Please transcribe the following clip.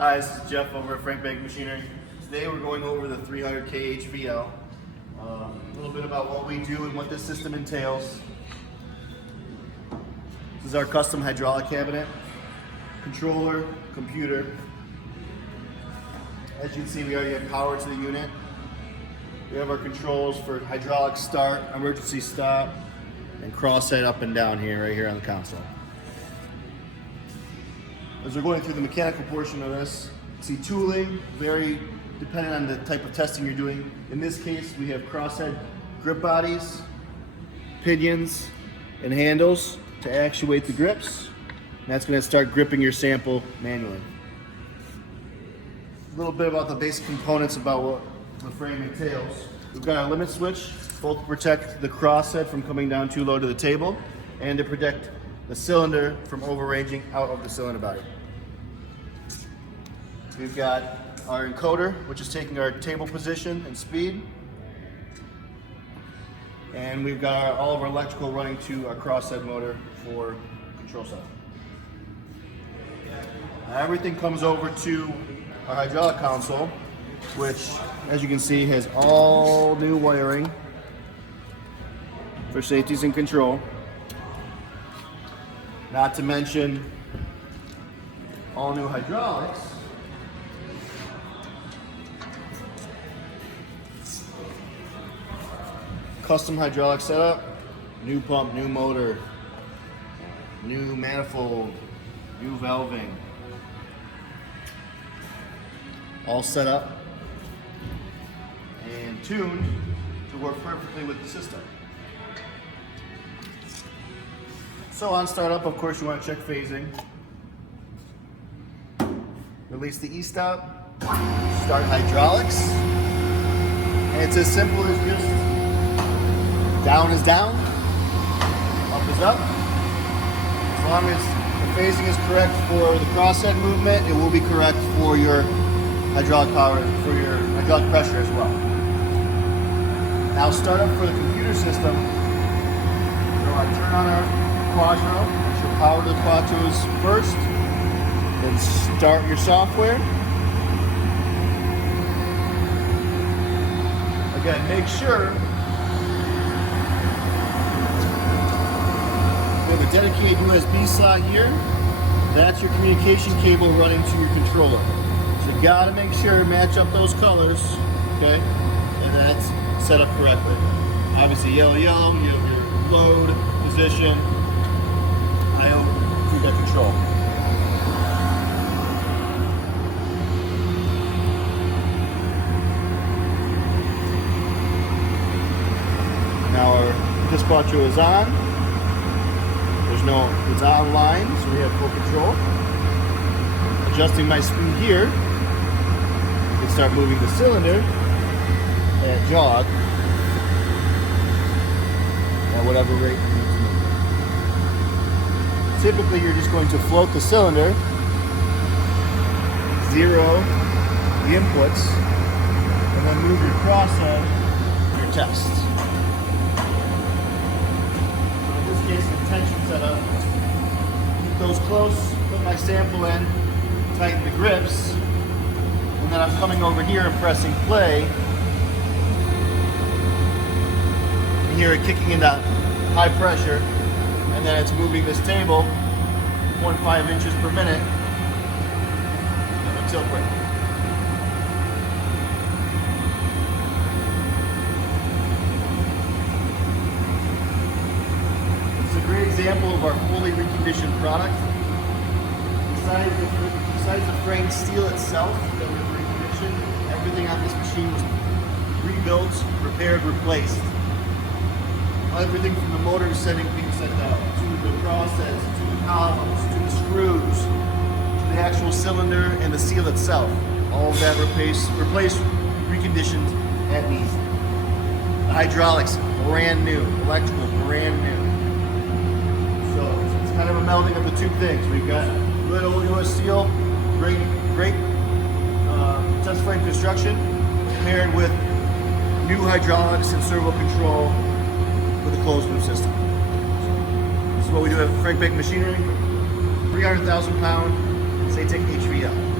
Hi, this is Jeff over at Frank Bank Machinery. Today we're going over the 300K HVL. A little bit about what we do and what this system entails. This is our custom hydraulic cabinet, controller, computer. As you can see, we already have power to the unit. We have our controls for hydraulic start, emergency stop, and crosshead up and down here, right here on the console. As we're going through the mechanical portion of this, you see tooling, very dependent on the type of testing you're doing. In this case, we have crosshead grip bodies, pinions, and handles to actuate the grips. And that's going to start gripping your sample manually. A little bit about the basic components about what the frame entails. We've got our limit switch, both to protect the crosshead from coming down too low to the table and to protect the cylinder from overranging out of the cylinder body. We've got our encoder, which is taking our table position and speed. And we've got all of our electrical running to our crosshead motor for control cell. Everything comes over to our hydraulic console, which, as you can see, has all new wiring for safeties and control. Not to mention all new hydraulics. Custom hydraulic setup, new pump, new motor, new manifold, new valving. All set up and tuned to work perfectly with the system. So on startup, of course, you want to check phasing. Release the E-stop, start hydraulics. And it's as simple as just down is down, up is up. As long as the phasing is correct for the crosshead movement, it will be correct for your hydraulic power, for your hydraulic pressure as well. Now startup for the computer system. So I turn on our Quadro, make sure power to the Quadros first, then start your software. Again, make sure you have a dedicated USB slot here. That's your communication cable running to your controller. So you gotta make sure match up those colors, okay? And that's set up correctly. Obviously yellow, you have your load, position, IO, you got control. Now this Quattro is on. It's online, so we have full control. Adjusting my speed here, I can start moving the cylinder at jog at whatever rate you need to move. Typically, you're just going to float the cylinder, zero the inputs, and then move your crosshead to your tests. The tension setup. Keep those close, put my sample in, tighten the grips, and then I'm coming over here and pressing play. You hear it kicking into high pressure, and then it's moving this table 0.5 inches per minute until break. Great example of our fully reconditioned product. Besides the frame steel itself that was reconditioned, everything on this machine was rebuilt, repaired, replaced. Everything from the motor setting being sent out, to the crossheads, to the columns, to the screws, to the actual cylinder and the seal itself. All of that replaced, reconditioned at need. The hydraulics, brand new. Electrical, brand new. Kind of a melding of the two things. We've got good old US steel, great test frame construction, paired with new hydraulics and servo control with a closed loop system. This is what we do at Frank Bank Machinery. 300,000 pound Satec HVL.